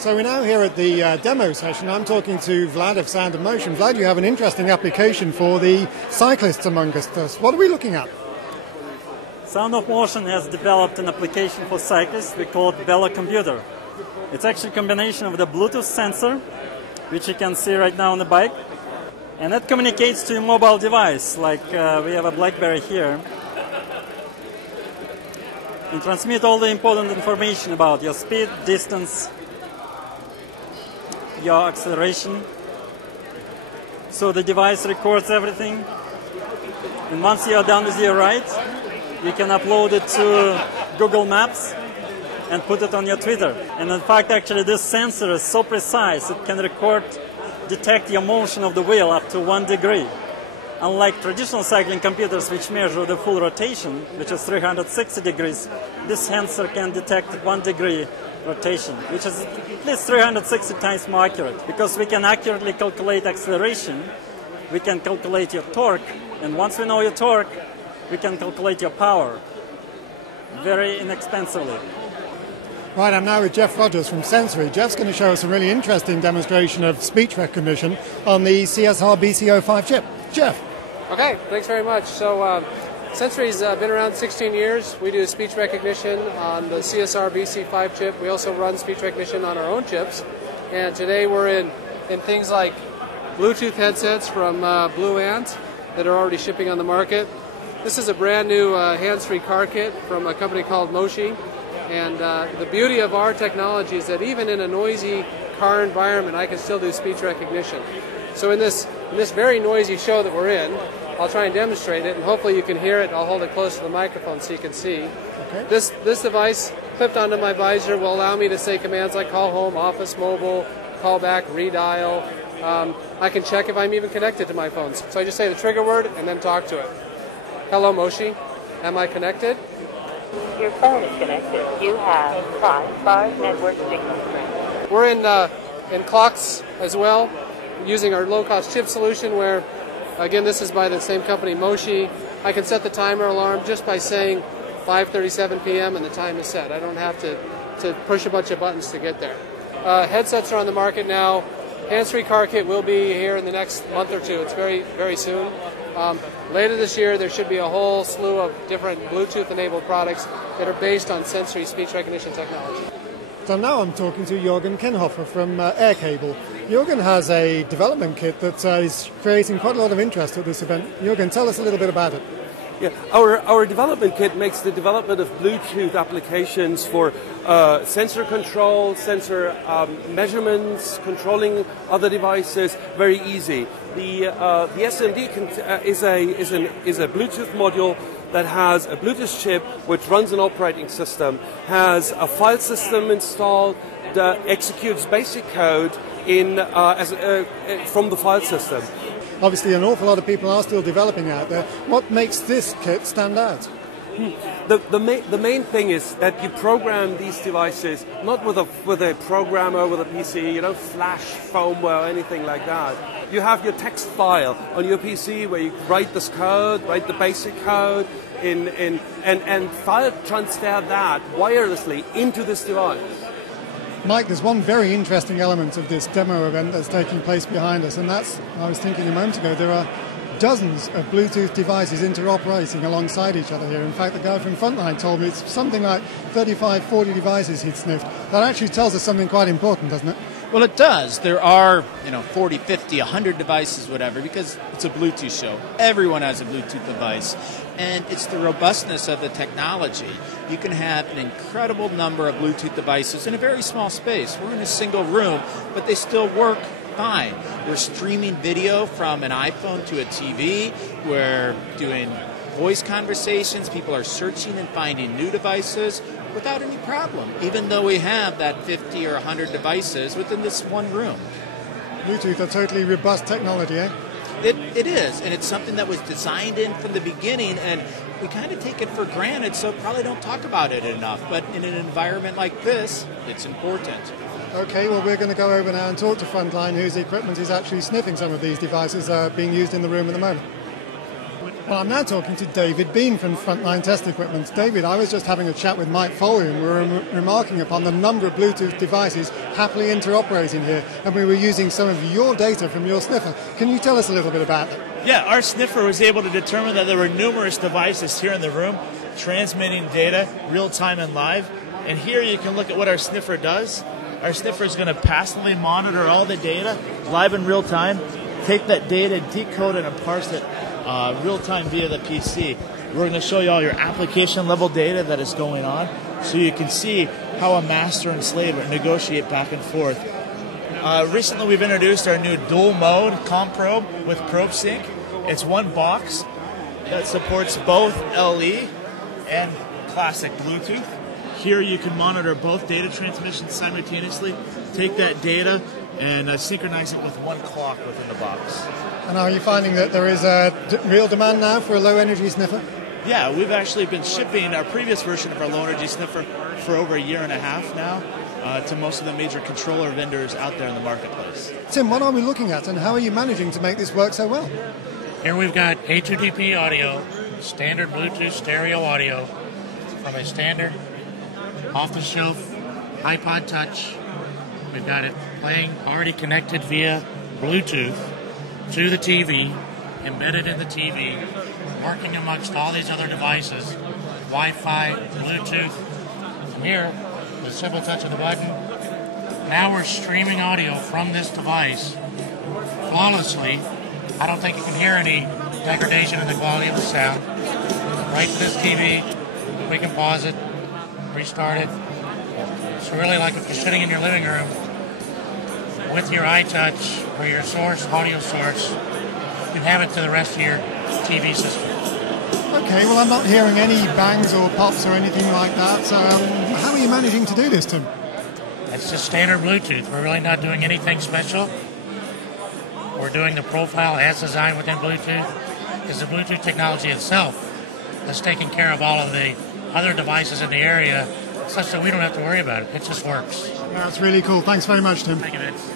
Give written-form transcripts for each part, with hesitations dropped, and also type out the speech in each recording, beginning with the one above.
So we're now here at the demo session. I'm talking to Vlad of Sound of Motion. Vlad, you have an interesting application for the cyclists among us. What are we looking at? Sound of Motion has developed an application for cyclists. We call it Velo Computer. It's actually a combination of the Bluetooth sensor, which you can see right now on the bike, and that communicates to a mobile device, like we have a BlackBerry here, and transmit all the important information about your speed, distance, your acceleration. So the device records everything, and once you are done with your ride, you can upload it to Google Maps and put it on your Twitter. And in fact, actually, this sensor is so precise, it can detect your motion of the wheel up to 1 degree. Unlike traditional cycling computers, which measure the full rotation, which is 360 degrees, this sensor can detect 1 degree rotation, which is at least 360 times more accurate, because we can accurately calculate acceleration, we can calculate your torque, and once we know your torque, we can calculate your power very inexpensively. Right, I'm now with Jeff Rogers from Sensory. Jeff's going to show us a really interesting demonstration of speech recognition on the CSR BC05 chip. Jeff. Okay, thanks very much. So Sensory's been around 16 years. We do speech recognition on the CSR BC5 chip. We also run speech recognition on our own chips. And today we're in things like Bluetooth headsets from Blue Ant that are already shipping on the market. This is a brand new hands-free car kit from a company called Moshi. And the beauty of our technology is that even in a noisy car environment, I can still do speech recognition. So in this very noisy show that we're in, I'll try and demonstrate it, and hopefully you can hear it. I'll hold it close to the microphone so you can see. Okay. This device, clipped onto my visor, will allow me to say commands like call home, office mobile, call back, redial. I can check if I'm even connected to my phone. So I just say the trigger word and then talk to it. Hello, Moshi. Am I connected? Your phone is connected. You have 5 network signals. We're in clocks as well, using our low-cost chip solution where, again, this is by the same company, Moshi. I can set the timer alarm just by saying 5:37 p.m. and the time is set. I don't have to push a bunch of buttons to get there. Headsets are on the market now. Hands-free car kit will be here in the next month or two. It's very, very soon. Later this year, there should be a whole slew of different Bluetooth-enabled products that are based on sensory speech recognition technology. So now I'm talking to Jürgen Kinhofer from Aircable. Jürgen has a development kit that is creating quite a lot of interest at this event. Jürgen, tell us a little bit about it. Yeah, our development kit makes the development of Bluetooth applications for sensor control, sensor measurements, controlling other devices very easy. The SMD is a Bluetooth module that has a Bluetooth chip which runs an operating system, has a file system installed that executes basic code from the file system. Obviously, an awful lot of people are still developing out there. What makes this kit stand out? The main thing is that you program these devices not with a programmer with a PC. You don't flash firmware or anything like that. You have your text file on your PC where you write this code, write the basic code, and file transfer that wirelessly into this device. Mike, there's one very interesting element of this demo event that's taking place behind us, and that's, I was thinking a moment ago, there are dozens of Bluetooth devices interoperating alongside each other here. In fact, the guy from Frontline told me it's something like 35, 40 devices he'd sniffed. That actually tells us something quite important, doesn't it? Well, it does. There are, 40, 50, 100 devices, whatever, because it's a Bluetooth show. Everyone has a Bluetooth device, and it's the robustness of the technology. You can have an incredible number of Bluetooth devices in a very small space. We're in a single room, but they still work fine. We're streaming video from an iPhone to a TV. We're doing voice conversations. People are searching and finding new devices without any problem, even though we have that 50 or 100 devices within this one room. Bluetooth, a totally robust technology, eh? It is, and it's something that was designed in from the beginning, and we kind of take it for granted, so probably don't talk about it enough. But in an environment like this, it's important. Okay, well, we're going to go over now and talk to Frontline, whose equipment is actually sniffing some of these devices being used in the room at the moment. Well, I'm now talking to David Bean from Frontline Test Equipment. David, I was just having a chat with Mike Foley, and we were remarking upon the number of Bluetooth devices happily interoperating here, and we were using some of your data from your sniffer. Can you tell us a little bit about that? Yeah, our sniffer was able to determine that there were numerous devices here in the room transmitting data real-time and live. And here you can look at what our sniffer does. Our sniffer is going to passively monitor all the data live in real time, take that data, decode it, and parse it real time via the PC. We're going to show you all your application level data that is going on so you can see how a master and slave negotiate back and forth. Recently we've introduced our new dual mode comm probe with Probe Sync. It's one box that supports both LE and classic Bluetooth. Here you can monitor both data transmissions simultaneously, take that data and synchronize it with one clock within the box. And are you finding that there is a real demand now for a low energy sniffer? Yeah, we've actually been shipping our previous version of our low energy sniffer for over a year and a half now to most of the major controller vendors out there in the marketplace. Tim, what are we looking at and how are you managing to make this work so well? Here we've got A2DP audio, standard Bluetooth stereo audio from a standard off-the-shelf iPod Touch. We've got it playing already connected via Bluetooth to the TV, embedded in the TV, working amongst all these other devices, Wi-Fi, Bluetooth. And here, with a simple touch of the button, now we're streaming audio from this device flawlessly. I don't think you can hear any degradation in the quality of the sound. Right to this TV, we can pause it, restart it. It's really like if you're sitting in your living room with your iTouch or your source, audio source, you can have it to the rest of your TV system. Okay, well I'm not hearing any bangs or pops or anything like that, so how are you managing to do this, Tim? It's just standard Bluetooth. We're really not doing anything special. We're doing the profile as designed within Bluetooth. It's the Bluetooth technology itself that's taking care of all of the other devices in the area, such that we don't have to worry about it. It just works. That's really cool. Thanks very much, Tim. Thank you, Vince.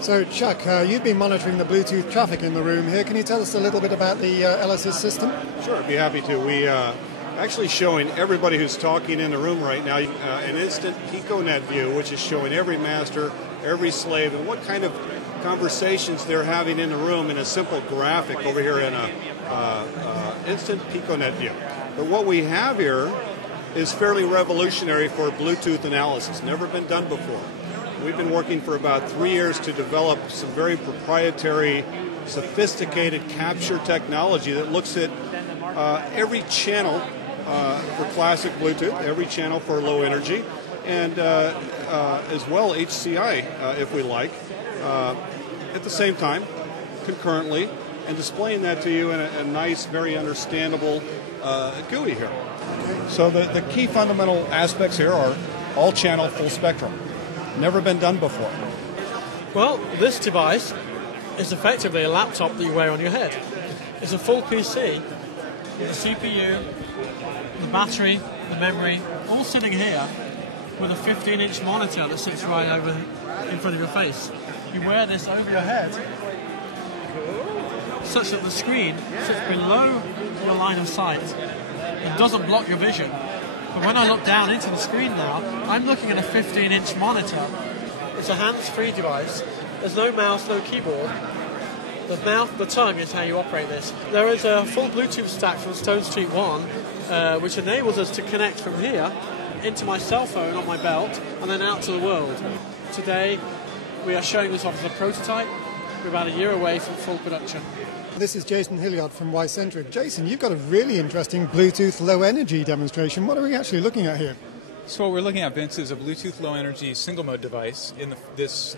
So, Chuck, you've been monitoring the Bluetooth traffic in the room here. Can you tell us a little bit about the LSS system? Sure, I'd be happy to. We actually showing everybody who's talking in the room right now an instant PicoNet view, which is showing every master, every slave, and what kind of conversations they're having in the room in a simple graphic over here in a instant PicoNet view. But what we have here is fairly revolutionary for Bluetooth analysis. Never been done before. We've been working for about 3 years to develop some very proprietary, sophisticated capture technology that looks at every channel for classic Bluetooth, every channel for low energy, and as well HCI, if we like, at the same time, concurrently, and displaying that to you in a nice, very understandable GUI here. So the key fundamental aspects here are all channel, full spectrum. Never been done before. Well, this device is effectively a laptop that you wear on your head. It's a full PC, the CPU, the battery, the memory, all sitting here with a 15-inch monitor that sits right over in front of your face. You wear this over your head such that the screen sits below your line of sight. It doesn't block your vision. But when I look down into the screen now, I'm looking at a 15-inch monitor. It's a hands-free device. There's no mouse, no keyboard. The mouth, the tongue is how you operate this. There is a full Bluetooth stack from Stone Street 1, which enables us to connect from here into my cell phone on my belt and then out to the world. Today, we are showing this off as a prototype. We're about a year away from full production. This is Jason Hilliard from Y-Centric. Jason, you've got a really interesting Bluetooth low-energy demonstration. What are we actually looking at here? So what we're looking at, Vince, is a Bluetooth low-energy single-mode device in this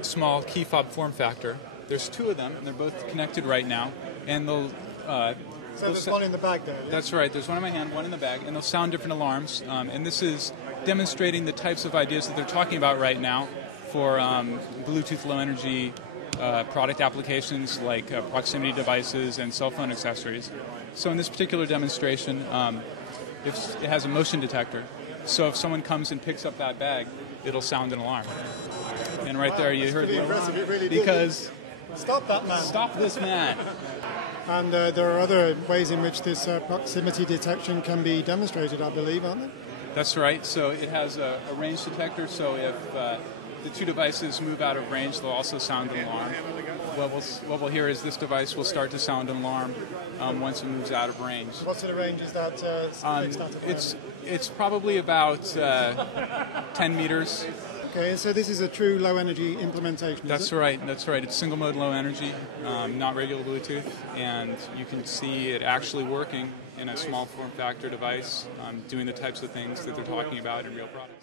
small key fob form factor. There's two of them, and they're both connected right now. And they'll... so there's one in the bag there? Yeah? That's right. There's one in my hand, one in the bag, and they'll sound different alarms. And this is demonstrating the types of ideas that they're talking about right now for Bluetooth low-energy product applications like proximity devices and cell phone accessories. So in this particular demonstration, it has a motion detector. So if someone comes and picks up that bag, it'll sound an alarm. And right there, you heard the alarm. It really because stop that man. Stop this man. And there are other ways in which this proximity detection can be demonstrated, I believe, aren't there? That's right. So it has a range detector, so if the two devices move out of range, they'll also sound an alarm. What we'll hear is this device will start to sound an alarm once it moves out of range. What sort of range is that fixed at? It's probably about 10 meters. Okay, so this is a true low-energy implementation, That's right. That's right. It's single-mode low energy, not regular Bluetooth, and you can see it actually working in a small form factor device, doing the types of things that they're talking about in real products.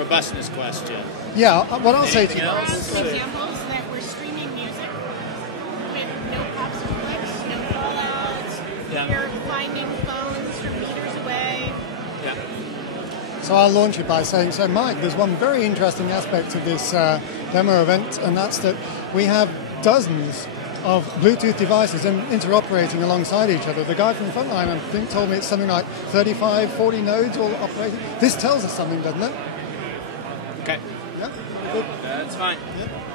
Robustness question. Yeah, what I'll say to you. Examples that we're streaming music with no pops and clicks, no fallouts. Yeah. You're finding phones from meters away. Yeah. So I'll launch it by saying, so Mike, there's one very interesting aspect of this demo event, and that's that we have dozens of Bluetooth devices interoperating alongside each other. The guy from Frontline, I think, told me it's something like 35, 40 nodes all operating. This tells us something, doesn't it? Okay. Yeah, good. That's fine. Yeah.